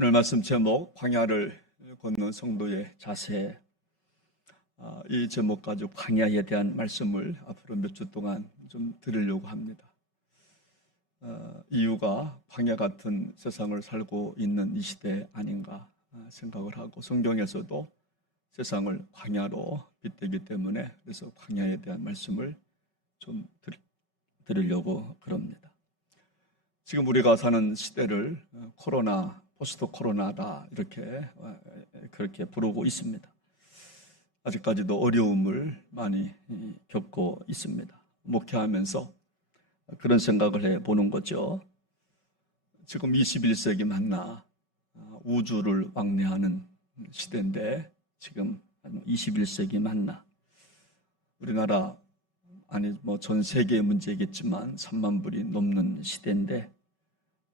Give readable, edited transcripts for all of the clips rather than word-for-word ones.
오늘 말씀 제목 광야를 걷는 성도의 자세, 이 제목 가지고 광야에 대한 말씀을 앞으로 몇 주 동안 좀 드리려고 합니다. 이유가 광야 같은 세상을 살고 있는 이 시대 아닌가 생각을 하고, 성경에서도 세상을 광야로 빗대기 때문에 그래서 광야에 대한 말씀을 좀 드리려고 그럽니다. 지금 우리가 사는 시대를 코로나, 포스트 코로나다 그렇게 부르고 있습니다. 아직까지도 어려움을 많이 겪고 있습니다. 목회하면서 그런 생각을 해보는 거죠. 지금 21세기 맞나 우주를 왕래하는 시대인데, 지금 21세기 맞나 우리나라 전 세계의 문제겠지만 3만 불이 넘는 시대인데,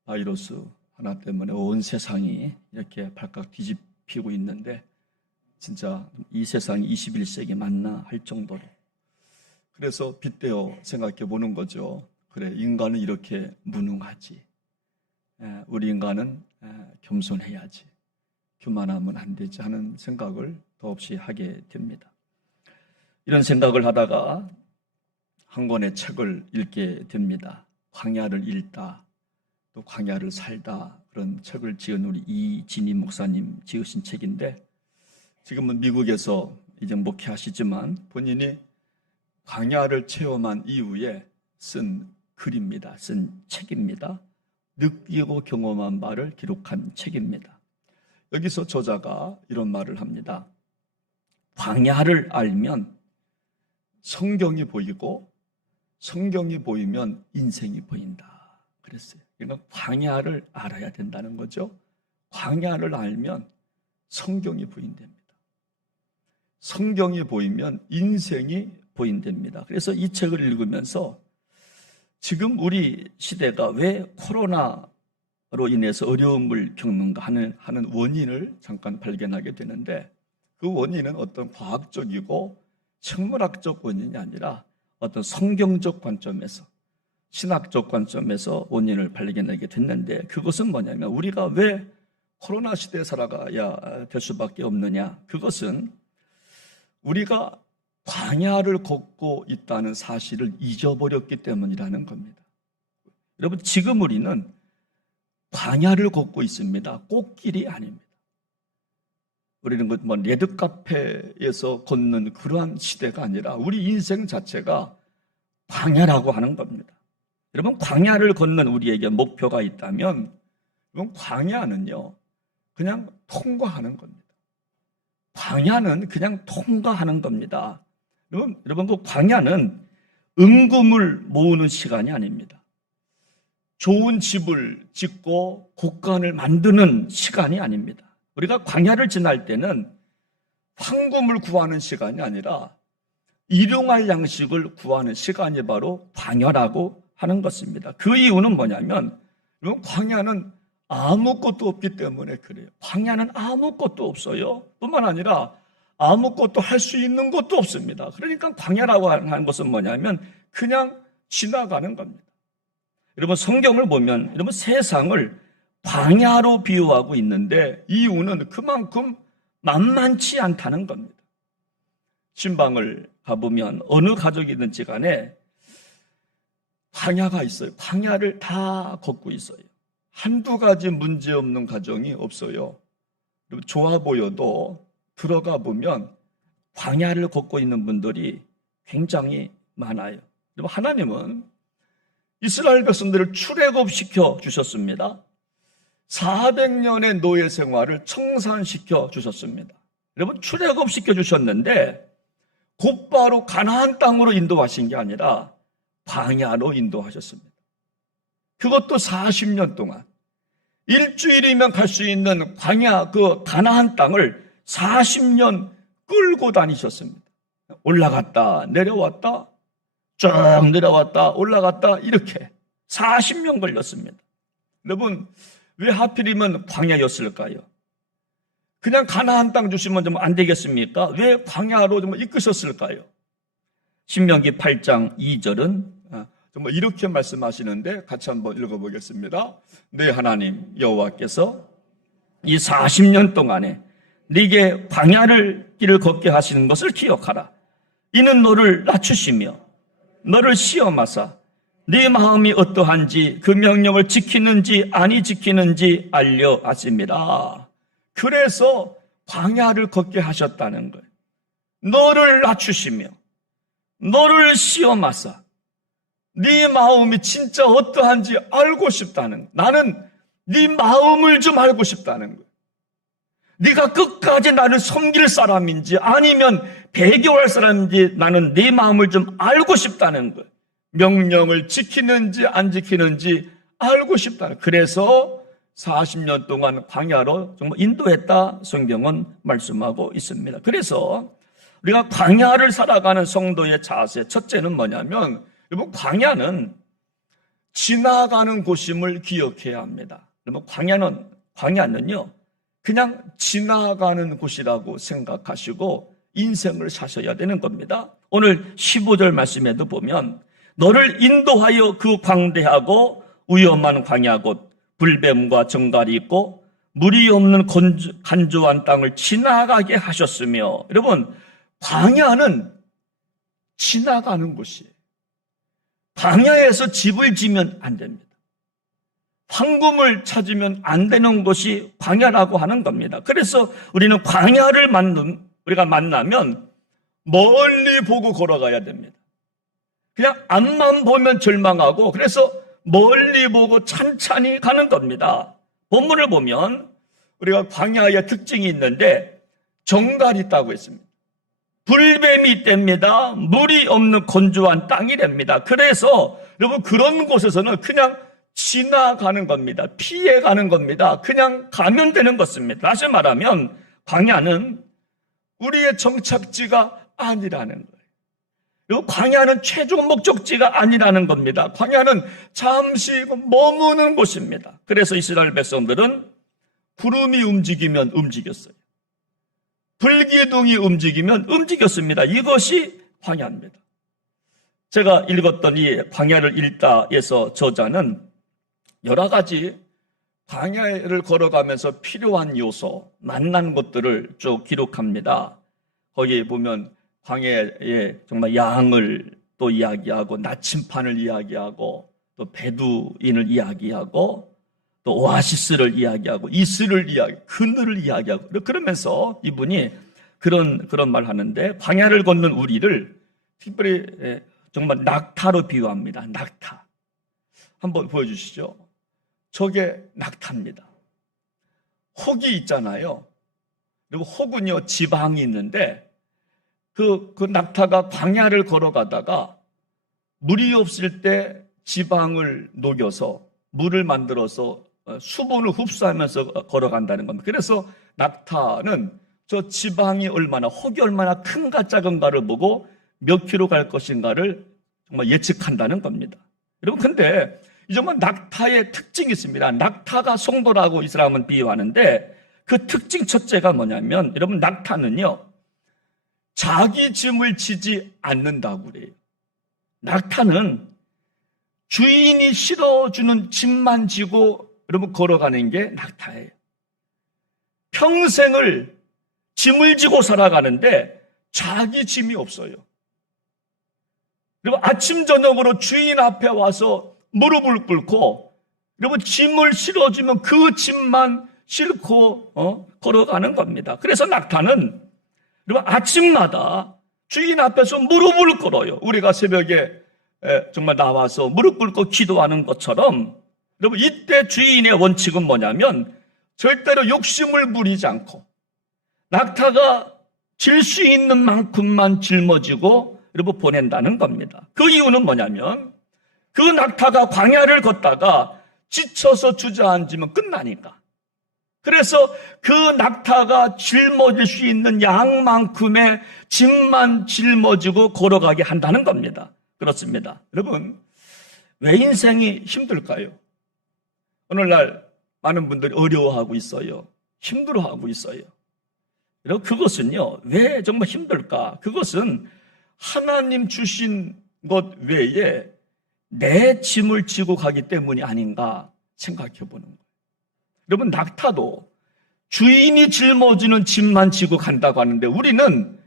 바이러스 하나 때문에 온 세상이 이렇게 발칵 뒤집히고 있는데, 진짜 이 세상이 21세기 맞나 할 정도로. 그래서 빗대어 생각해 보는 거죠. 그래, 인간은 이렇게 무능하지. 우리 인간은 겸손해야지. 교만하면 안 되지 하는 생각을 더없이 하게 됩니다. 이런 생각을 하다가 한 권의 책을 읽게 됩니다. 광야를 읽다, 또 광야를 살다, 그런 책을 지은 우리 이진희 목사님 지으신 책인데, 지금은 미국에서 이제 목회하시지만 본인이 광야를 체험한 이후에 쓴 글입니다. 쓴 책입니다. 느끼고 경험한 바를 기록한 책입니다. 여기서 저자가 이런 말을 합니다. 광야를 알면 성경이 보이고, 성경이 보이면 인생이 보인다 그랬어요. 그러니까 광야를 알아야 된다는 거죠. 광야를 알면 성경이 보인답니다. 성경이 보이면 인생이 보인답니다. 그래서 이 책을 읽으면서 지금 우리 시대가 왜 코로나로 인해서 어려움을 겪는가 하는 원인을 잠깐 발견하게 되는데, 그 원인은 어떤 과학적이고 생물학적 원인이 아니라 어떤 성경적 관점에서, 신학적 관점에서 원인을 발견하게 됐는데, 그것은 뭐냐면 우리가 왜 코로나 시대에 살아가야 될 수밖에 없느냐, 그것은 우리가 광야를 걷고 있다는 사실을 잊어버렸기 때문이라는 겁니다. 여러분, 지금 우리는 광야를 걷고 있습니다. 꽃길이 아닙니다. 우리는 레드카페에서 걷는 그러한 시대가 아니라 우리 인생 자체가 광야라고 하는 겁니다. 여러분, 광야를 걷는 우리에게 목표가 있다면, 여러분, 광야는요 그냥 통과하는 겁니다. 광야는 그냥 통과하는 겁니다. 여러분, 그 광야는 은금을 모으는 시간이 아닙니다. 좋은 집을 짓고 곳간을 만드는 시간이 아닙니다. 우리가 광야를 지날 때는 황금을 구하는 시간이 아니라 일용할 양식을 구하는 시간이 바로 광야라고 하는 것입니다. 그 이유는 뭐냐면, 여러분, 광야는 아무것도 없기 때문에 그래요. 광야는 아무것도 없어요. 뿐만 아니라 아무것도 할 수 있는 것도 없습니다. 그러니까 광야라고 하는 것은 뭐냐면 그냥 지나가는 겁니다. 여러분, 성경을 보면 여러분 세상을 광야로 비유하고 있는데, 이유는 그만큼 만만치 않다는 겁니다. 신방을 가보면 어느 가족이든지 간에 광야가 있어요. 광야를 다 걷고 있어요. 한두 가지 문제 없는 가정이 없어요. 좋아 보여도 들어가 보면 광야를 걷고 있는 분들이 굉장히 많아요. 하나님은 이스라엘 백성들을 출애굽시켜 주셨습니다. 400년의 노예 생활을 청산시켜 주셨습니다. 여러분, 출애굽시켜 주셨는데 곧바로 가나안 땅으로 인도하신 게 아니라 광야로 인도하셨습니다. 그것도 40년 동안 일주일이면 갈 수 있는 광야, 그 가나안 땅을 40년 끌고 다니셨습니다. 올라갔다 내려왔다, 쭉 내려왔다 올라갔다, 이렇게 40년 걸렸습니다. 여러분, 왜 하필이면 광야였을까요? 그냥 가나안 땅 주시면 좀 안 되겠습니까? 왜 광야로 좀 이끄셨을까요? 신명기 8장 2절은 정말 이렇게 말씀하시는데, 같이 한번 읽어보겠습니다. 네, 하나님 여호와께서 이 40년 동안에 네게 광야를 길을 걷게 하시는 것을 기억하라. 이는 너를 낮추시며 너를 시험하사 네 마음이 어떠한지 그 명령을 지키는지 아니 지키는지 알려 하심이라. 그래서 광야를 걷게 하셨다는 거예요. 너를 낮추시며 너를 시험하사 네 마음이 진짜 어떠한지 알고 싶다는 거예요. 나는 네 마음을 좀 알고 싶다는 거예요. 네가 끝까지 나를 섬길 사람인지 아니면 배교할 사람인지 나는 네 마음을 좀 알고 싶다는 거예요. 명령을 지키는지 안 지키는지 알고 싶다는 거예요. 그래서 40년 동안 광야로 정말 인도했다 성경은 말씀하고 있습니다. 그래서 우리가 광야를 살아가는 성도의 자세, 첫째는 뭐냐면 여러분, 광야는 지나가는 곳임을 기억해야 합니다. 여러분, 광야는요 그냥 지나가는 곳이라고 생각하시고 인생을 사셔야 되는 겁니다. 오늘 15절 말씀에도 보면 너를 인도하여 그 광대하고 위험한 광야 곳 불뱀과 정갈이 있고 물이 없는 간조한 땅을 지나가게 하셨으며, 여러분, 광야는 지나가는 곳이에요. 광야에서 집을 지면 안 됩니다. 황금을 찾으면 안 되는 곳이 광야라고 하는 겁니다. 그래서 우리는 광야를 우리가 만나면 멀리 보고 걸어가야 됩니다. 그냥 앞만 보면 절망하고, 그래서 멀리 보고 찬찬히 가는 겁니다. 본문을 보면 우리가 광야의 특징이 있는데 정갈이 있다고 했습니다. 불뱀이 있답니다. 물이 없는 건조한 땅이랍니다. 그래서 여러분, 그런 곳에서는 그냥 지나가는 겁니다. 피해가는 겁니다. 그냥 가면 되는 것입니다. 다시 말하면 광야는 우리의 정착지가 아니라는 거예요. 그리고 광야는 최종 목적지가 아니라는 겁니다. 광야는 잠시 머무는 곳입니다. 그래서 이스라엘 백성들은 구름이 움직이면 움직였어요. 불기둥이 움직이면 움직였습니다. 이것이 광야입니다. 제가 읽었던 이 광야를 읽다에서 저자는 여러 가지 광야를 걸어가면서 필요한 요소, 만난 것들을 쭉 기록합니다. 거기에 보면 광야에 정말 양을 또 이야기하고 나침판을 이야기하고 또 베두인을 이야기하고 또 오아시스를 이야기하고 이슬을 그늘을 이야기하고 그러면서 이분이 그런 말 하는데, 광야를 걷는 우리를 특별히 정말 낙타로 비유합니다. 낙타. 한번 보여주시죠. 저게 낙타입니다. 혹이 있잖아요. 그리고 혹은요 지방이 있는데 그 낙타가 광야를 걸어가다가 물이 없을 때 지방을 녹여서 물을 만들어서 수분을 흡수하면서 걸어간다는 겁니다. 그래서 낙타는 저 지방이 얼마나, 혹이 얼마나 큰가 작은가를 보고 몇 킬로 갈 것인가를 정말 예측한다는 겁니다. 여러분, 근데 이 정말 낙타의 특징이 있습니다. 낙타가 송도라고 이 사람은 비유하는데 그 특징 첫째가 뭐냐면, 여러분, 낙타는요 자기 짐을 지지 않는다고 그래요. 낙타는 주인이 실어주는 짐만 지고 여러분 걸어가는 게 낙타예요. 평생을 짐을 지고 살아가는데 자기 짐이 없어요. 그리고 아침 저녁으로 주인 앞에 와서 무릎을 꿇고 여러분 짐을 실어주면 그 짐만 싣고 걸어가는 겁니다. 그래서 낙타는 여러분 아침마다 주인 앞에서 무릎을 꿇어요. 우리가 새벽에 정말 나와서 무릎 꿇고 기도하는 것처럼, 여러분 이때 주인의 원칙은 뭐냐면 절대로 욕심을 부리지 않고 낙타가 질 수 있는 만큼만 짊어지고 여러분 보낸다는 겁니다. 그 이유는 뭐냐면 그 낙타가 광야를 걷다가 지쳐서 주저앉으면 끝나니까. 그래서 그 낙타가 짊어질 수 있는 양만큼의 짐만 짊어지고 걸어가게 한다는 겁니다. 그렇습니다. 여러분, 왜 인생이 힘들까요? 오늘날 많은 분들이 어려워하고 있어요. 힘들어하고 있어요. 여러분, 그것은요, 왜 정말 힘들까? 그것은 하나님 주신 것 외에 내 짐을 지고 가기 때문이 아닌가 생각해 보는 거예요. 여러분, 낙타도 주인이 짊어지는 짐만 지고 간다고 하는데 우리는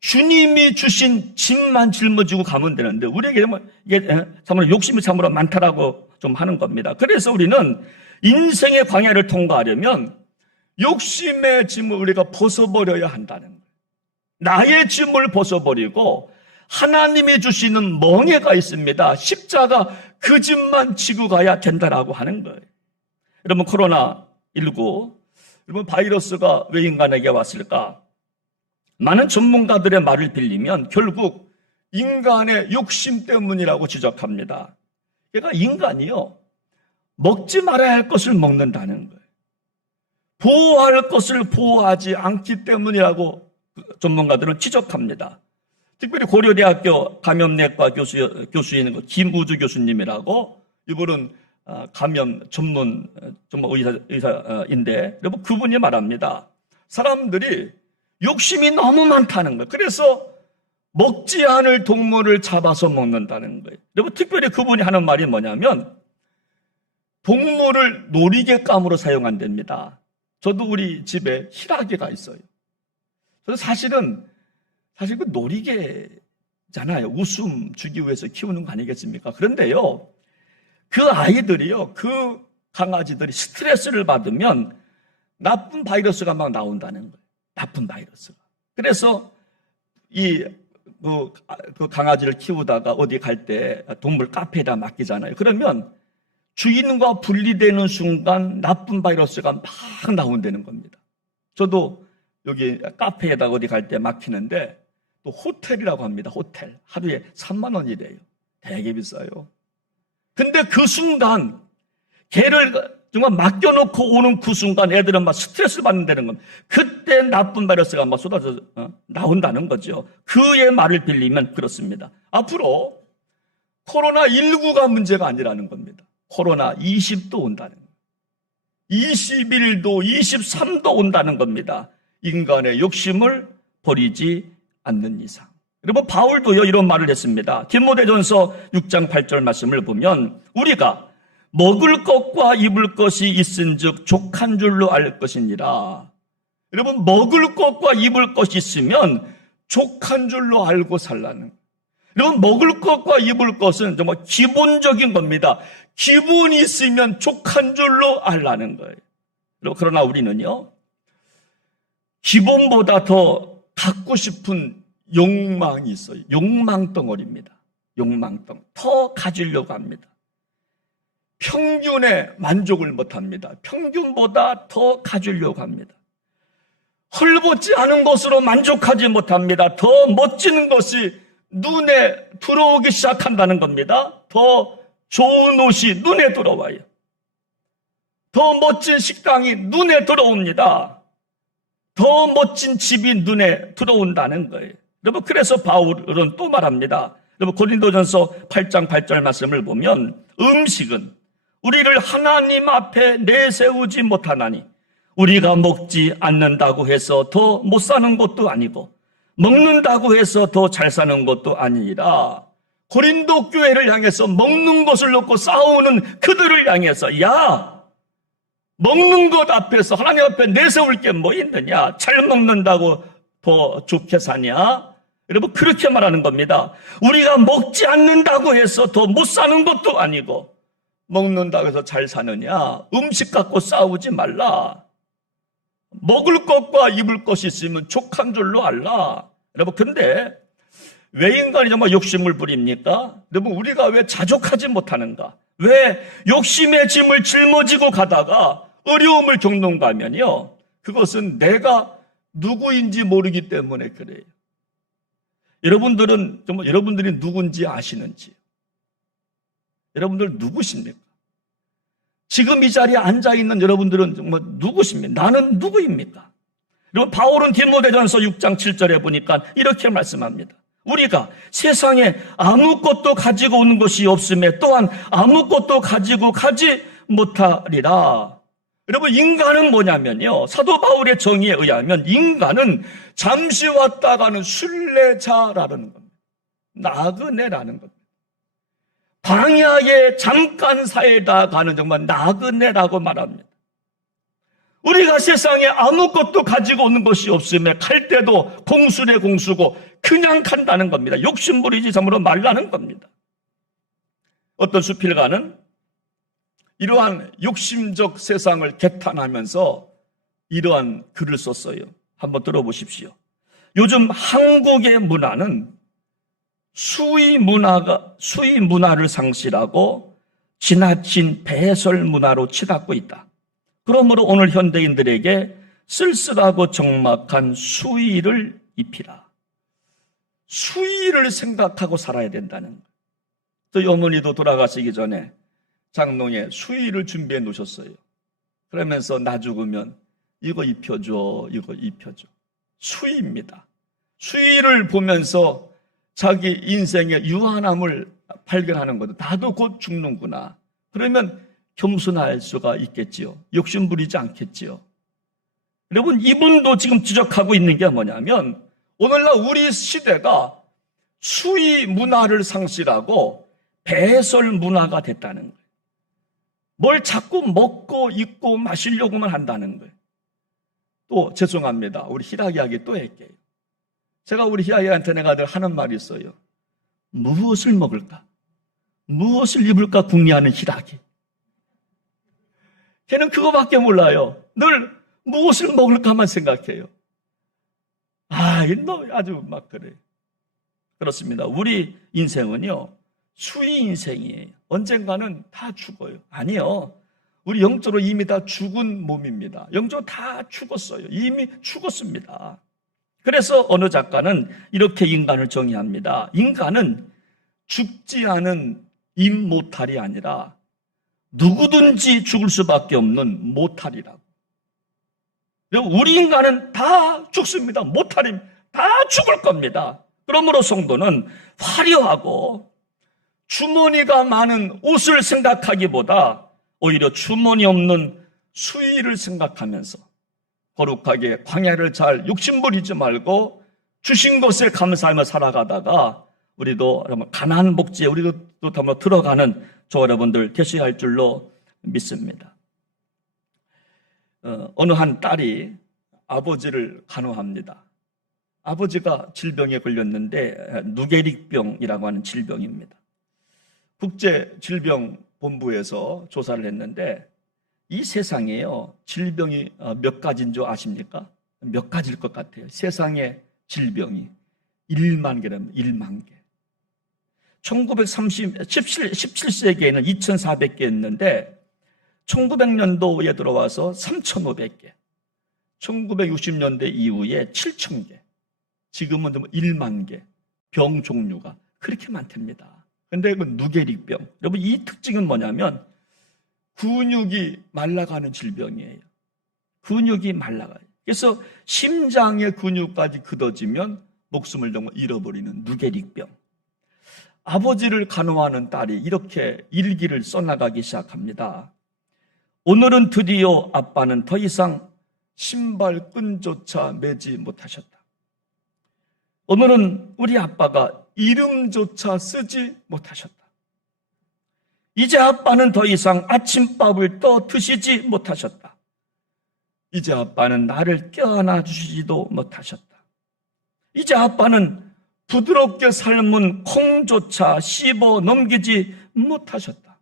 주님이 주신 짐만 짊어지고 가면 되는데 우리에게 이게 참으로 욕심이 참으로 많다라고 좀 하는 겁니다. 그래서 우리는 인생의 광야를 통과하려면 욕심의 짐을 우리가 벗어버려야 한다는 거예요. 나의 짐을 벗어버리고 하나님이 주시는 멍에가 있습니다. 십자가 그 짐만 지고 가야 된다라고 하는 거예요. 여러분 코로나19 여러분 바이러스가 왜 인간에게 왔을까? 많은 전문가들의 말을 빌리면 결국 인간의 욕심 때문이라고 지적합니다. 그러니까 인간이요 먹지 말아야 할 것을 먹는다는 거예요. 보호할 것을 보호하지 않기 때문이라고 전문가들은 지적합니다. 특별히 고려대학교 감염내과 교수인 김우주 교수님이라고 이분은 감염 전문 의사인데 여러분 그분이 말합니다. 사람들이 욕심이 너무 많다는 거예요. 그래서 먹지 않을 동물을 잡아서 먹는다는 거예요. 여러분 특별히 그분이 하는 말이 뭐냐면 동물을 놀이개감으로 사용한답니다. 저도 우리 집에 희라개가 있어요. 그래서 사실은 그 놀이개잖아요. 웃음 주기 위해서 키우는 거 아니겠습니까? 그런데요, 그 아이들이요, 그 강아지들이 스트레스를 받으면 나쁜 바이러스가 막 나온다는 거예요. 나쁜 바이러스가. 그래서 그 강아지를 키우다가 어디 갈 때 동물 카페에다 맡기잖아요. 그러면 주인과 분리되는 순간 나쁜 바이러스가 막 나온다는 겁니다. 저도 여기 카페에다 어디 갈 때 맡기는데 또 호텔이라고 합니다. 호텔. 하루에 3만 원이래요. 되게 비싸요. 근데 그 순간 개를 정말 맡겨놓고 오는 그 순간 애들은 막 스트레스를 받는다는 겁니다. 그때 나쁜 바이러스가 막 쏟아져 나온다는 거죠. 그의 말을 빌리면 그렇습니다. 앞으로 코로나19가 문제가 아니라는 겁니다. 코로나20도 온다는 거예요. 21도, 23도 온다는 겁니다. 인간의 욕심을 버리지 않는 이상. 여러분 바울도요 이런 말을 했습니다. 디모데전서 6장 8절 말씀을 보면 우리가 먹을 것과 입을 것이 있은즉 족한 줄로 알 것이니라. 여러분 먹을 것과 입을 것이 있으면 족한 줄로 알고 살라는. 여러분 먹을 것과 입을 것은 정말 기본적인 겁니다. 기본이 있으면 족한 줄로 알라는 거예요. 그러나 우리는요 기본보다 더 갖고 싶은 욕망이 있어요. 욕망 덩어리입니다. 욕망 덩어리. 더 가지려고 합니다. 평균에 만족을 못합니다. 평균보다 더 가지려고 합니다. 헐벗지 않은 것으로 만족하지 못합니다. 더 멋진 것이 눈에 들어오기 시작한다는 겁니다. 더 좋은 옷이 눈에 들어와요. 더 멋진 식당이 눈에 들어옵니다. 더 멋진 집이 눈에 들어온다는 거예요. 여러분 그래서 바울은 또 말합니다. 여러분 고린도전서 8장 8절 말씀을 보면 음식은 우리를 하나님 앞에 내세우지 못하나니 우리가 먹지 않는다고 해서 더 못 사는 것도 아니고 먹는다고 해서 더 잘 사는 것도 아니니라. 고린도 교회를 향해서 먹는 것을 놓고 싸우는 그들을 향해서 야 먹는 것 앞에서 하나님 앞에 내세울 게 뭐 있느냐? 잘 먹는다고 더 좋게 사냐? 여러분 그렇게 말하는 겁니다. 우리가 먹지 않는다고 해서 더 못 사는 것도 아니고 먹는다고 해서 잘 사느냐? 음식 갖고 싸우지 말라. 먹을 것과 입을 것이 있으면 족한 줄로 알라. 여러분 근데 왜 인간이 정말 욕심을 부립니까? 여러분 우리가 왜 자족하지 못하는가? 왜 욕심의 짐을 짊어지고 가다가 어려움을 겪는가 하면요 그것은 내가 누구인지 모르기 때문에 그래요. 여러분들은 정말 여러분들이 누군지 아시는지? 여러분들 누구십니까? 지금 이 자리에 앉아있는 여러분들은 정말 누구십니까? 나는 누구입니까? 여러분 바울은 디모데전서 6장 7절에 보니까 이렇게 말씀합니다. 우리가 세상에 아무것도 가지고 오는 것이 없음에 또한 아무것도 가지고 가지 못하리라. 여러분 인간은 뭐냐면요 사도 바울의 정의에 의하면 인간은 잠시 왔다 가는 순례자라는 겁니다. 나그네라는 겁니다. 방야에 잠깐 사이다 가는 정말 나그네라고 말합니다. 우리가 세상에 아무것도 가지고 오는 것이 없으며 갈 때도 공수래 공수고 그냥 간다는 겁니다. 욕심부리지 참으로 말라는 겁니다. 어떤 수필가는 이러한 욕심적 세상을 개탄하면서 이러한 글을 썼어요. 한번 들어보십시오. 요즘 한국의 문화는 수의 문화를 상실하고 지나친 배설 문화로 치닫고 있다. 그러므로 오늘 현대인들에게 쓸쓸하고 적막한 수의를 입히라. 수의를 생각하고 살아야 된다는 거예요. 저희 어머니도 돌아가시기 전에 장롱에 수의를 준비해 놓으셨어요. 그러면서 나 죽으면 이거 입혀줘, 이거 입혀줘. 수의입니다. 수의를 보면서 자기 인생의 유한함을 발견하는 거죠. 나도 곧 죽는구나. 그러면 겸손할 수가 있겠지요. 욕심 부리지 않겠지요. 여러분, 이분도 지금 지적하고 있는 게 뭐냐면 오늘날 우리 시대가 수의 문화를 상실하고 배설 문화가 됐다는 거예요. 뭘 자꾸 먹고 입고 마시려고만 한다는 거예요. 또 죄송합니다. 우리 희락이 이야기 또 할게요. 제가 우리 희락이한테 내가 늘 하는 말이 있어요. 무엇을 먹을까? 무엇을 입을까 궁리하는 희락이. 걔는 그거밖에 몰라요. 늘 무엇을 먹을까만 생각해요. 너 아주 막 그래. 그렇습니다. 우리 인생은요, 수의 인생이에요. 언젠가는 다 죽어요. 아니요. 우리 영적으로 이미 다 죽은 몸입니다. 영적으로 다 죽었어요. 이미 죽었습니다. 그래서 어느 작가는 이렇게 인간을 정의합니다. 인간은 죽지 않은 임모탈이 아니라 누구든지 죽을 수밖에 없는 모탈이라고. 우리 인간은 다 죽습니다. 모탈입니다. 다 죽을 겁니다. 그러므로 성도는 화려하고 주머니가 많은 옷을 생각하기보다 오히려 주머니 없는 수의를 생각하면서 거룩하게 광야를 잘 욕심부리지 말고 주신 것에 감사하며 살아가다가 우리도 가나안 복지에 우리도 또 들어가는 저 여러분들 되셔야 할 줄로 믿습니다. 어느 한 딸이 아버지를 간호합니다. 아버지가 질병에 걸렸는데 누게릭병이라고 하는 질병입니다. 국제질병본부에서 조사를 했는데 이 세상에요, 질병이 몇 가지인 줄 아십니까? 몇 가지일 것 같아요. 세상에 질병이 1만 개랍니다. 1만 개. 17세기에는 2,400개였는데 1900년도에 들어와서 3,500개, 1960년대 이후에 7,000개, 지금은 1만 개, 병 종류가 그렇게 많답니다. 그런데 그 누게릭병, 여러분 이 특징은 뭐냐면 근육이 말라가는 질병이에요. 근육이 말라가요. 그래서 심장의 근육까지 굳어지면 목숨을 잃어버리는 누게릭병. 아버지를 간호하는 딸이 이렇게 일기를 써나가기 시작합니다. 오늘은 드디어 아빠는 더 이상 신발끈조차 매지 못하셨다. 오늘은 우리 아빠가 이름조차 쓰지 못하셨다. 이제 아빠는 더 이상 아침밥을 떠 드시지 못하셨다. 이제 아빠는 나를 껴안아 주시지도 못하셨다. 이제 아빠는 부드럽게 삶은 콩조차 씹어 넘기지 못하셨다.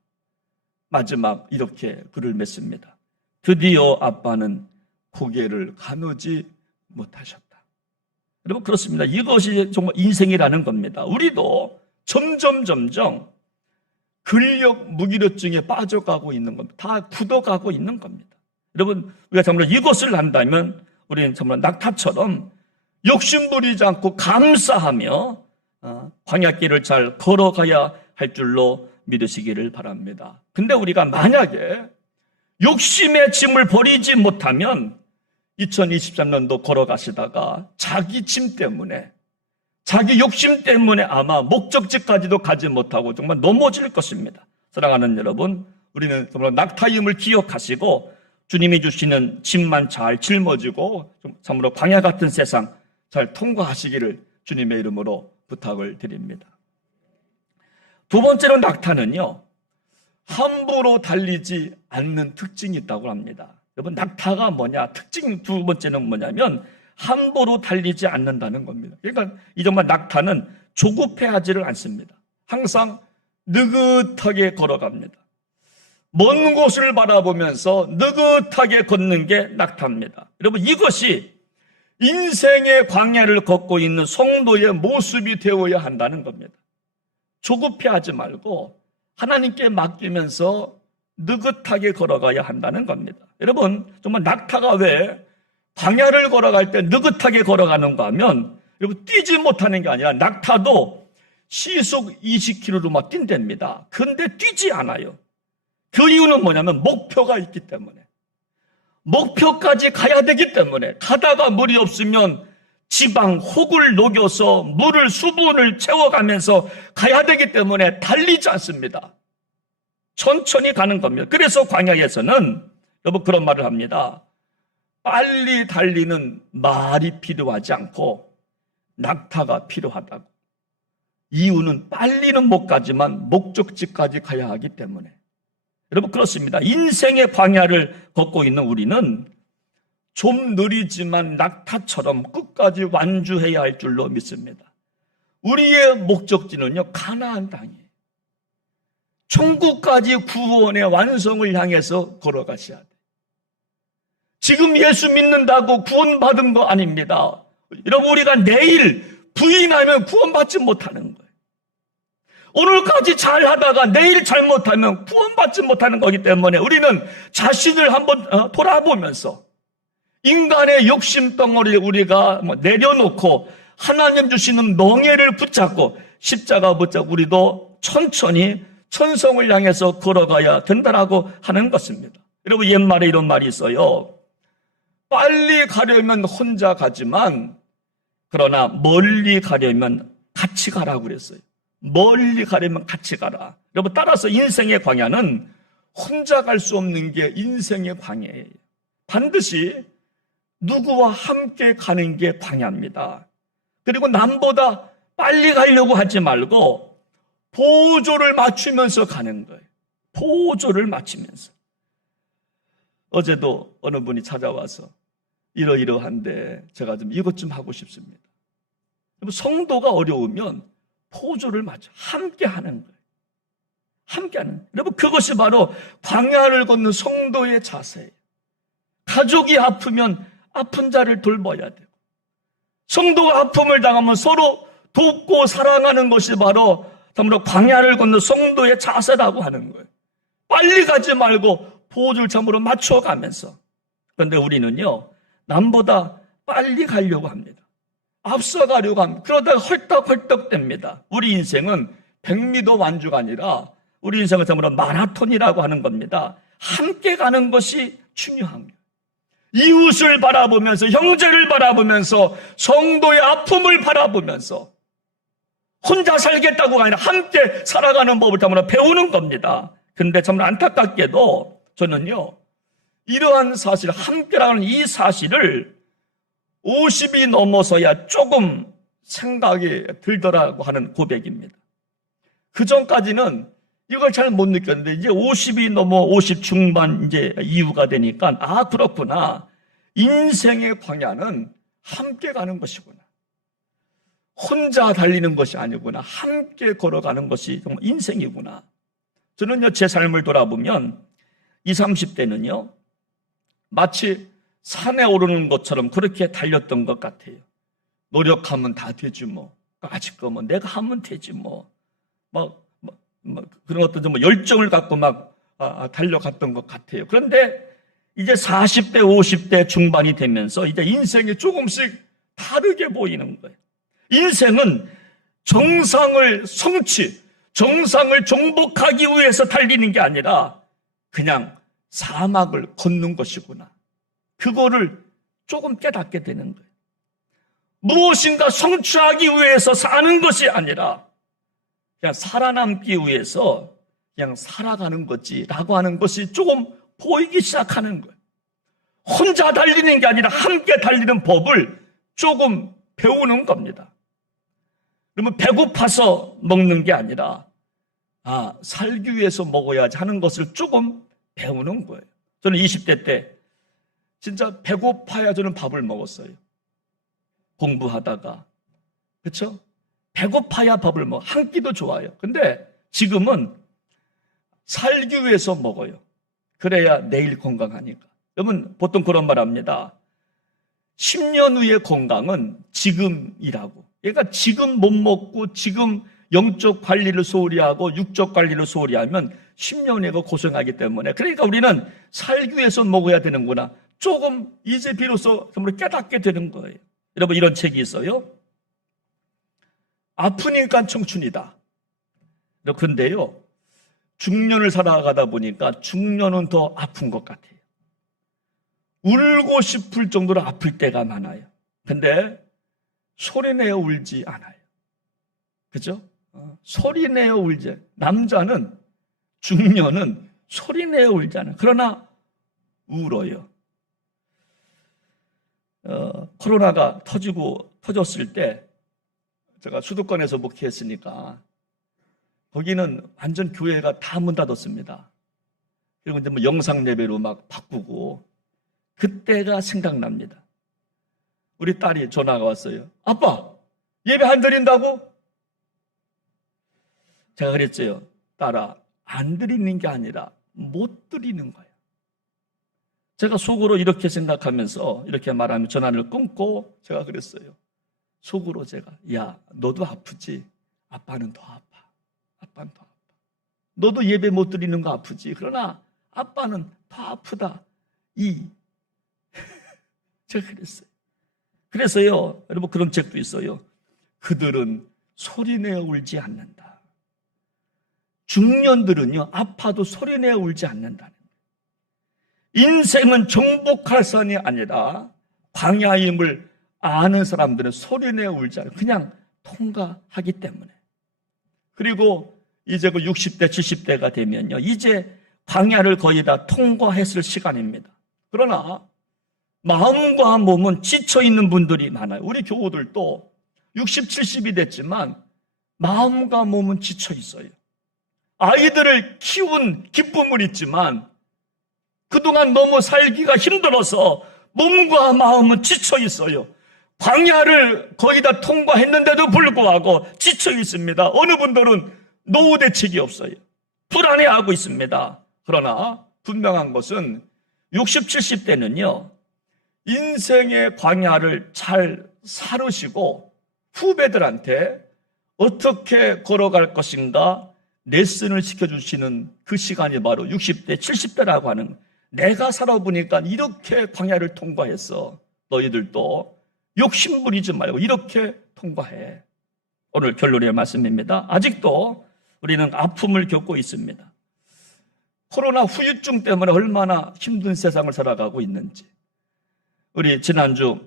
마지막 이렇게 글을 맺습니다. 드디어 아빠는 고개를 가누지 못하셨다. 여러분 그렇습니다. 이것이 정말 인생이라는 겁니다. 우리도 점점 근력 무기력증에 빠져가고 있는 겁니다. 다 굳어가고 있는 겁니다. 여러분 우리가 정말 이것을 한다면 우리는 정말 낙타처럼 욕심부리지 않고 감사하며 광야길을 잘 걸어가야 할 줄로 믿으시기를 바랍니다. 근데 우리가 만약에 욕심의 짐을 버리지 못하면 2023년도 걸어가시다가 자기 짐 때문에 자기 욕심 때문에 아마 목적지까지도 가지 못하고 정말 넘어질 것입니다. 사랑하는 여러분, 우리는 정말 낙타임을 기억하시고 주님이 주시는 짐만 잘 짊어지고 참으로 광야 같은 세상 잘 통과하시기를 주님의 이름으로 부탁을 드립니다. 두 번째로 낙타는요, 함부로 달리지 않는 특징이 있다고 합니다. 여러분, 낙타가 뭐냐? 특징 두 번째는 뭐냐면 함부로 달리지 않는다는 겁니다. 그러니까 이 정말 낙타는 조급해하지를 않습니다. 항상 느긋하게 걸어갑니다. 먼 곳을 바라보면서 느긋하게 걷는 게 낙타입니다. 여러분, 이것이 인생의 광야를 걷고 있는 성도의 모습이 되어야 한다는 겁니다. 조급해하지 말고 하나님께 맡기면서 느긋하게 걸어가야 한다는 겁니다. 여러분, 정말 낙타가 왜 광야를 걸어갈 때 느긋하게 걸어가는가 하면, 여러분, 뛰지 못하는 게 아니라 낙타도 시속 20km로 막 뛴답니다. 근데 뛰지 않아요. 그 이유는 뭐냐면 목표가 있기 때문에. 목표까지 가야 되기 때문에, 가다가 물이 없으면 지방, 혹을 녹여서 물을, 수분을 채워가면서 가야 되기 때문에 달리지 않습니다. 천천히 가는 겁니다. 그래서 광야에서는 여러분 그런 말을 합니다. 빨리 달리는 말이 필요하지 않고 낙타가 필요하다고. 이유는 빨리는 못 가지만 목적지까지 가야 하기 때문에. 여러분, 그렇습니다. 인생의 광야를 걷고 있는 우리는 좀 느리지만 낙타처럼 끝까지 완주해야 할 줄로 믿습니다. 우리의 목적지는요, 가나안 땅이에요. 천국까지 구원의 완성을 향해서 걸어가셔야 돼요. 지금 예수 믿는다고 구원받은 거 아닙니다. 여러분, 우리가 내일 부인하면 구원받지 못하는 거예요. 오늘까지 잘 하다가 내일 잘못하면 구원받지 못하는 거기 때문에 우리는 자신을 한번 돌아보면서 인간의 욕심 덩어리를 우리가 내려놓고 하나님 주시는 명예를 붙잡고 십자가 붙잡고 우리도 천천히 천성을 향해서 걸어가야 된다라고 하는 것입니다. 여러분, 옛말에 이런 말이 있어요. 빨리 가려면 혼자 가지만 그러나 멀리 가려면 같이 가라고 그랬어요. 멀리 가려면 같이 가라. 여러분, 따라서 인생의 광야는 혼자 갈 수 없는 게 인생의 광야예요. 반드시 누구와 함께 가는 게 광야입니다. 그리고 남보다 빨리 가려고 하지 말고 보조를 맞추면서 가는 거예요. 보조를 맞추면서. 어제도 어느 분이 찾아와서 이러이러한데 제가 좀 이것 좀 하고 싶습니다. 성도가 어려우면 보조를 맞춰 함께 하는 거예요. 함께 하는 거예요. 여러분, 그것이 바로 광야를 걷는 성도의 자세예요. 가족이 아프면 아픈 자를 돌봐야 되고, 성도가 아픔을 당하면 서로 돕고 사랑하는 것이 바로 참으로 광야를 걷는 성도의 자세라고 하는 거예요. 빨리 가지 말고 보조를 참으로 맞춰가면서. 그런데 우리는요, 남보다 빨리 가려고 합니다. 앞서가려고 합니다. 그러다가 헐떡헐떡 됩니다. 우리 인생은 100m 완주가 아니라 우리 인생은 참으로 마라톤이라고 하는 겁니다. 함께 가는 것이 중요한 거예요. 이웃을 바라보면서, 형제를 바라보면서, 성도의 아픔을 바라보면서 혼자 살겠다고 아니라 함께 살아가는 법을 참으로 배우는 겁니다. 그런데 참으로 안타깝게도 저는요, 이러한 사실, 함께라는 이 사실을 50이 넘어서야 조금 생각이 들더라고 하는 고백입니다. 그 전까지는 이걸 잘 못 느꼈는데 이제 50이 넘어 50 중반 이제 이후가 되니까 아, 그렇구나. 인생의 광야는 함께 가는 것이구나. 혼자 달리는 것이 아니구나. 함께 걸어가는 것이 정말 인생이구나. 저는요, 제 삶을 돌아보면 20, 30대는요, 마치 산에 오르는 것처럼 그렇게 달렸던 것 같아요. 노력하면 다 되지 뭐. 아직 거 뭐 내가 하면 되지 뭐. 그런 어떤 좀 열정을 갖고 막 달려갔던 것 같아요. 그런데 이제 40대, 50대 중반이 되면서 이제 인생이 조금씩 다르게 보이는 거예요. 인생은 정상을 정상을 정복하기 위해서 달리는 게 아니라 그냥 사막을 걷는 것이구나. 그거를 조금 깨닫게 되는 거예요. 무엇인가 성취하기 위해서 사는 것이 아니라 그냥 살아남기 위해서 그냥 살아가는 거지라고 하는 것이 조금 보이기 시작하는 거예요. 혼자 달리는 게 아니라 함께 달리는 법을 조금 배우는 겁니다. 그러면 배고파서 먹는 게 아니라 살기 위해서 먹어야지 하는 것을 조금 배우는 거예요. 저는 20대 때 진짜 배고파야 저는 밥을 먹었어요. 공부하다가. 그렇죠? 배고파야 밥을 먹어. 한 끼도 좋아요. 근데 지금은 살기 위해서 먹어요. 그래야 내일 건강하니까. 여러분 보통 그런 말 합니다. 10년 후의 건강은 지금이라고. 그러니까 지금 못 먹고 지금 영적 관리를 소홀히 하고 육적 관리를 소홀히 하면 10년 후에 고생하기 때문에, 그러니까 우리는 살기 위해서 먹어야 되는구나. 조금 이제 비로소 정말 깨닫게 되는 거예요. 여러분 이런 책이 있어요. 아프니까 청춘이다. 그런데요, 중년을 살아가다 보니까 중년은 더 아픈 것 같아요. 울고 싶을 정도로 아플 때가 많아요. 근데 소리내어 울지 않아요. 그죠? 소리내어 울지. 남자는, 중년은 소리내어 울지 않아요. 그러나 울어요. 코로나가 터졌을 때 제가 수도권에서 목회했으니까 거기는 완전 교회가 다 문 닫았습니다. 그리고 이제 뭐 영상 예배로 막 바꾸고, 그때가 생각납니다. 우리 딸이 전화가 왔어요. 아빠, 예배 안 드린다고? 제가 그랬어요. 딸아, 안 드리는 게 아니라 못 드리는 거야. 제가 속으로 이렇게 생각하면서 이렇게 말하면 전화를 끊고 제가 그랬어요. 속으로 제가, 야, 너도 아프지? 아빠는 더 아파. 아빠는 더 아파. 너도 예배 못 드리는 거 아프지? 그러나 아빠는 더 아프다. 제가 그랬어요. 그래서요, 여러분 그런 책도 있어요. 그들은 소리내어 울지 않는다. 중년들은요, 아파도 소리내어 울지 않는다는 거예요. 인생은 정복할 산이 아니라 광야임을 아는 사람들은 소리내어 울지 않아요. 그냥 통과하기 때문에. 그리고 이제 그 60대, 70대가 되면요, 이제 광야를 거의 다 통과했을 시간입니다. 그러나 마음과 몸은 지쳐있는 분들이 많아요. 우리 교우들도 60, 70이 됐지만 마음과 몸은 지쳐있어요. 아이들을 키운 기쁨은 있지만 그동안 너무 살기가 힘들어서 몸과 마음은 지쳐있어요. 광야를 거의 다 통과했는데도 불구하고 지쳐있습니다. 어느 분들은 노후 대책이 없어요. 불안해하고 있습니다. 그러나 분명한 것은 60, 70대는요, 인생의 광야를 잘 사르시고 후배들한테 어떻게 걸어갈 것인가 레슨을 시켜주시는 그 시간이 바로 60대, 70대라고 하는, 내가 살아보니까 이렇게 광야를 통과했어. 너희들도 욕심부리지 말고 이렇게 통과해. 오늘 결론의 말씀입니다. 아직도 우리는 아픔을 겪고 있습니다. 코로나 후유증 때문에 얼마나 힘든 세상을 살아가고 있는지. 우리 지난주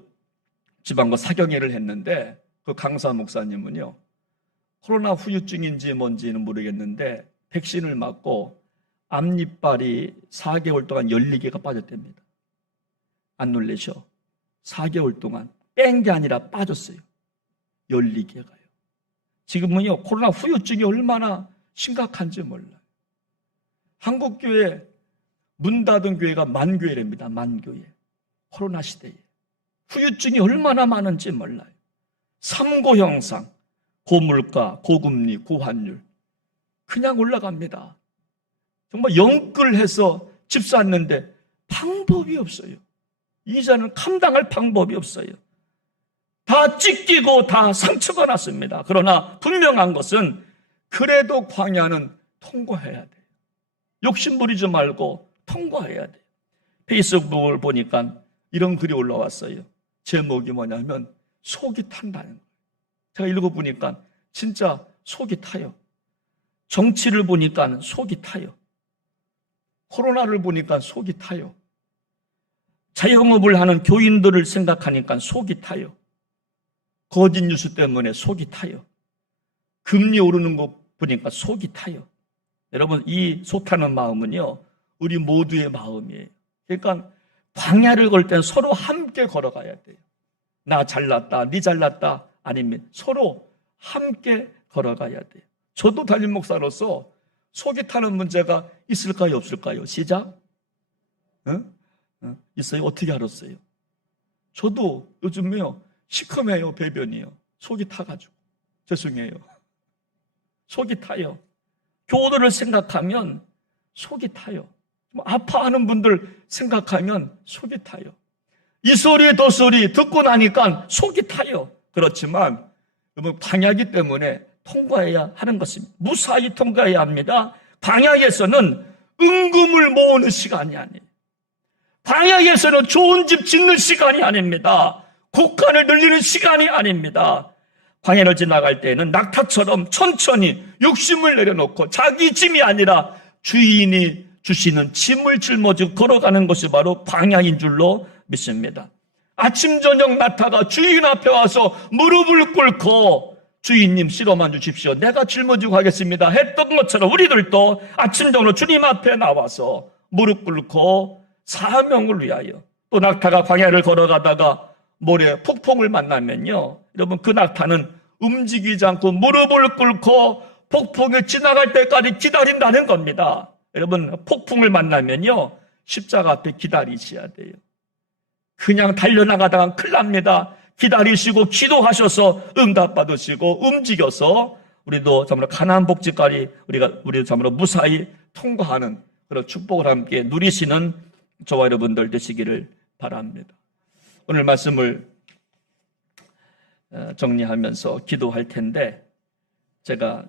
지방과 사경회를 했는데 그 강사 목사님은요, 코로나 후유증인지 뭔지는 모르겠는데 백신을 맞고 앞니빨이 4개월 동안 14개가 빠졌답니다. 안 놀라셔? 4개월 동안 뺀 게 아니라 빠졌어요. 14개가요. 지금은요, 코로나 후유증이 얼마나 심각한지 몰라요. 한국교회 문 닫은 교회가 만교회랍니다. 만교회. 코로나 시대에 후유증이 얼마나 많은지 몰라요. 삼고 형상, 고물가, 고금리, 고환율 그냥 올라갑니다. 정말 영끌해서 집 샀는데 방법이 없어요. 이자는 감당할 방법이 없어요. 다 찢기고 다 상처가 났습니다. 그러나 분명한 것은 그래도 광야는 통과해야 돼요. 욕심부리지 말고 통과해야 돼요. 페이스북을 보니까 이런 글이 올라왔어요. 제목이 뭐냐면 속이 탄다는 거예요. 제가 읽어보니까 진짜 속이 타요. 정치를 보니까 속이 타요. 코로나를 보니까 속이 타요. 자영업을 하는 교인들을 생각하니까 속이 타요. 거짓 뉴스 때문에 속이 타요. 금리 오르는 거 보니까 속이 타요. 여러분, 이 속 타는 마음은요, 우리 모두의 마음이에요. 그러니까 광야를 걸 때는 서로 함께 걸어가야 돼요. 나 잘났다, 네 잘났다 아닙니다. 서로 함께 걸어가야 돼요. 저도 담임 목사로서 속이 타는 문제가 있을까요, 없을까요? 시작. 응? 있어요? 어떻게 알았어요? 저도 요즘에요, 시커매요, 배변이요. 속이 타가지고. 죄송해요. 속이 타요. 교도를 생각하면 속이 타요. 아파하는 분들 생각하면 속이 타요. 이 소리 저 소리 듣고 나니까 속이 타요. 그렇지만 광야이기 때문에 통과해야 하는 것입니다. 무사히 통과해야 합니다. 광야에서는 은금을 모으는 시간이 아니에요. 광야에서는 좋은 집 짓는 시간이 아닙니다. 곡간을 늘리는 시간이 아닙니다. 광야를 지나갈 때에는 낙타처럼 천천히 욕심을 내려놓고 자기 짐이 아니라 주인이 주시는 짐을 짊어지고 걸어가는 것이 바로 광야인 줄로 믿습니다. 아침 저녁 낙타가 주인 앞에 와서 무릎을 꿇고 주인님 실어만 주십시오, 내가 짊어지고 가겠습니다 했던 것처럼 우리들도 아침 저녁 주님 앞에 나와서 무릎 꿇고 사명을 위하여, 또 낙타가 광야를 걸어가다가 모래 폭풍을 만나면요, 여러분 그 낙타는 움직이지 않고 무릎을 꿇고 폭풍이 지나갈 때까지 기다린다는 겁니다. 여러분 폭풍을 만나면요, 십자가 앞에 기다리셔야 돼요. 그냥 달려나가다가 큰일 납니다. 기다리시고 기도하셔서 응답 받으시고 움직여서 우리도 정말 가나안 복지까지 우리도 정말 무사히 통과하는 그런 축복을 함께 누리시는 저와 여러분들 되시기를 바랍니다. 오늘 말씀을 정리하면서 기도할 텐데, 제가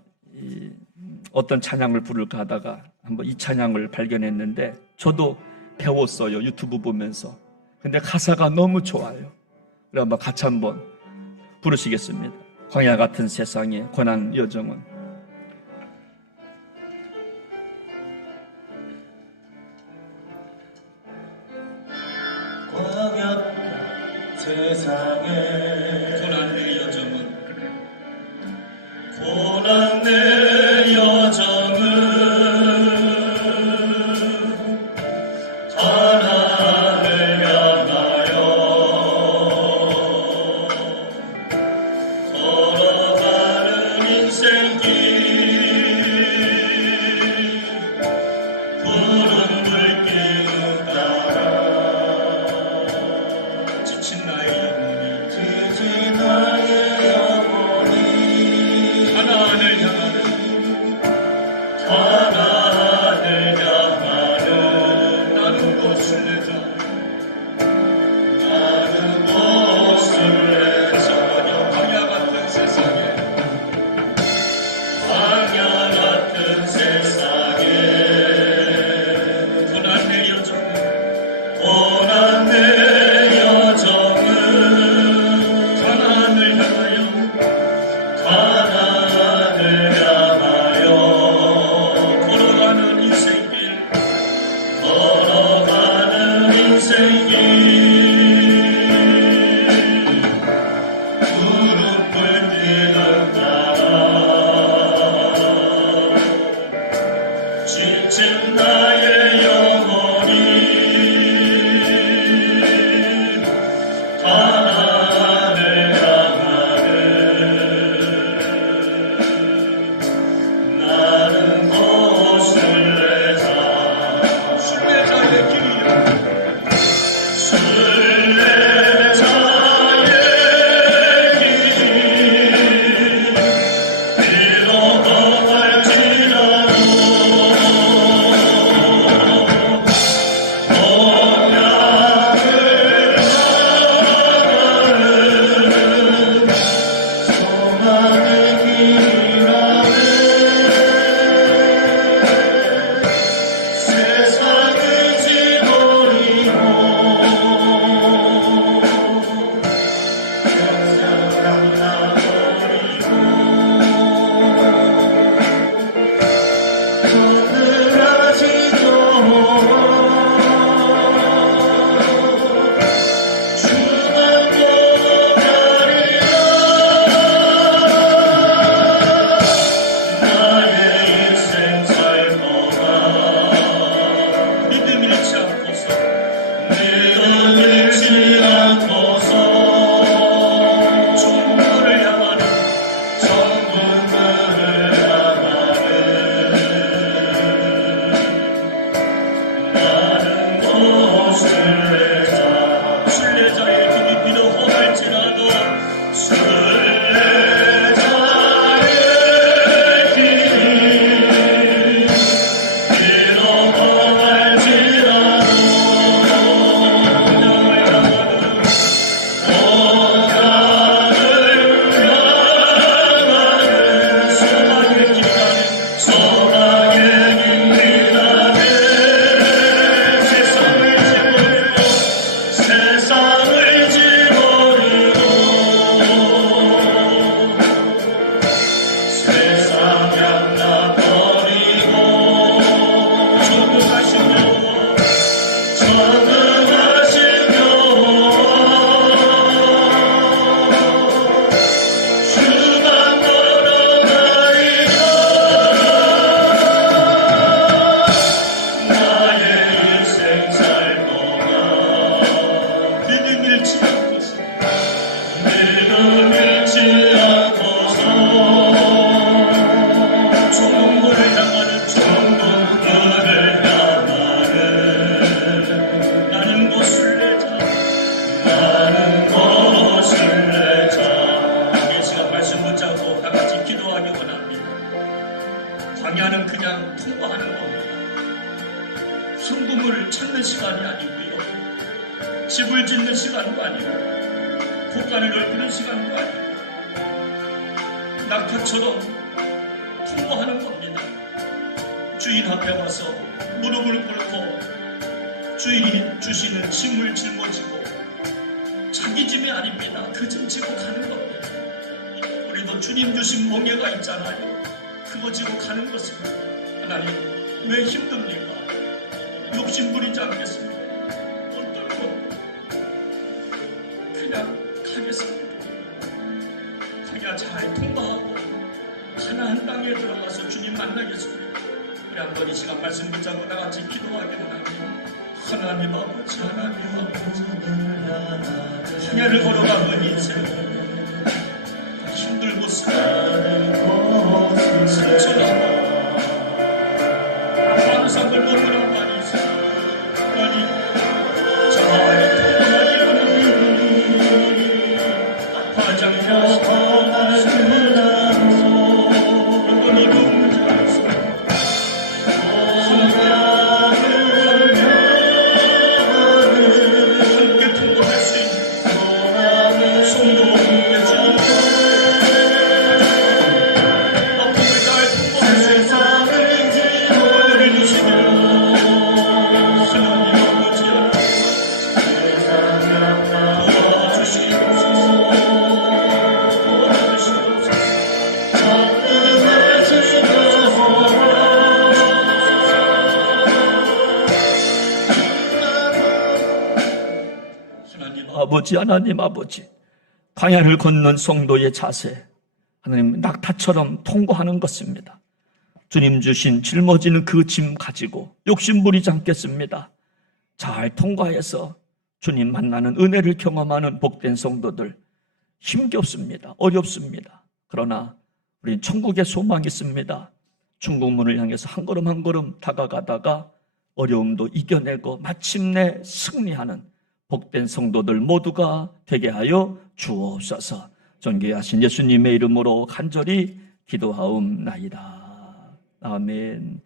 어떤 찬양을 부를까 하다가 한번 이 찬양을 발견했는데, 저도 배웠어요, 유튜브 보면서. 근데 가사가 너무 좋아요. 그래서 한번 같이 한번 부르시겠습니다. 광야 같은 세상의 고난 여정은. 광야 세상의 고난의 여정은, 고난의 여정은 가나안을 향하여 걸어가는 인생길, 푸른 물길 따라 지친 나의 영혼이 가나안을 향하는 나는 곳을 내자, 광야 같은 세상에 고난의 여정은 가나안을 향하여 걸어가는 인생길, 푸른 물길을 따라 지친 나의 영혼이 가나안을 향하는 나는 곳을 내자, 순례자의 길이여, 순례자의 길, 잃어갈지라도 공약을 하나님을 찾는 시간이 아니고요, 집을 짓는 시간도 아니고 국간을 넓히는 시간도 아니고 낙타처럼 통과하는 겁니다. 주인 앞에 와서 무릎을 꿇고 주인이 주시는 짐을 짊어지고, 자기 짐이 아닙니다. 그 짐 지고 가는 겁니다. 우리도 주님 주신 멍에가 있잖아요. 그거 지고 가는 것입니다. 하나님, 왜 힘듭니까? 욕심 부리지 않겠습니다. 어떨고 그냥 가겠습니다. 그냥 잘 통과하고 가나안 땅에 들어가서 주님 만나겠습니다. 우리 한번 이 시간 말씀 붙잡고 다 같이 기도하기 원합니다. 하나님 아버지, 하나님 아버지, 하늘을 걸어가는 인생 힘들고 상처나고 많은 상을 너무나 많이 있어요. 하나님, 저 안에 통과하기 원합니다. 아파하지 않게 하시고 어떤 어려움을 당해서 함께 통과할 수 있는 성도와 함께 주님 아픔을 잘 통과할 수 있는 은혜를 주시며 하나님 아버지 도와주시옵소서. 아버지, 하나님 아버지, 광야를 걷는 성도의 자세, 하나님 낙타처럼 통과하는 것입니다. 주님 주신 짊어지는 그 짐 가지고 욕심 부리지 않겠습니다. 잘 통과해서 주님 만나는 은혜를 경험하는 복된 성도들, 힘겹습니다. 어렵습니다. 그러나 우리 천국의 소망이 있습니다. 중국문을 향해서 한 걸음 한 걸음 다가가다가 어려움도 이겨내고 마침내 승리하는 복된 성도들 모두가 되게 하여 주옵소서. 존귀하신 예수님의 이름으로 간절히 기도하옵나이다. 아멘.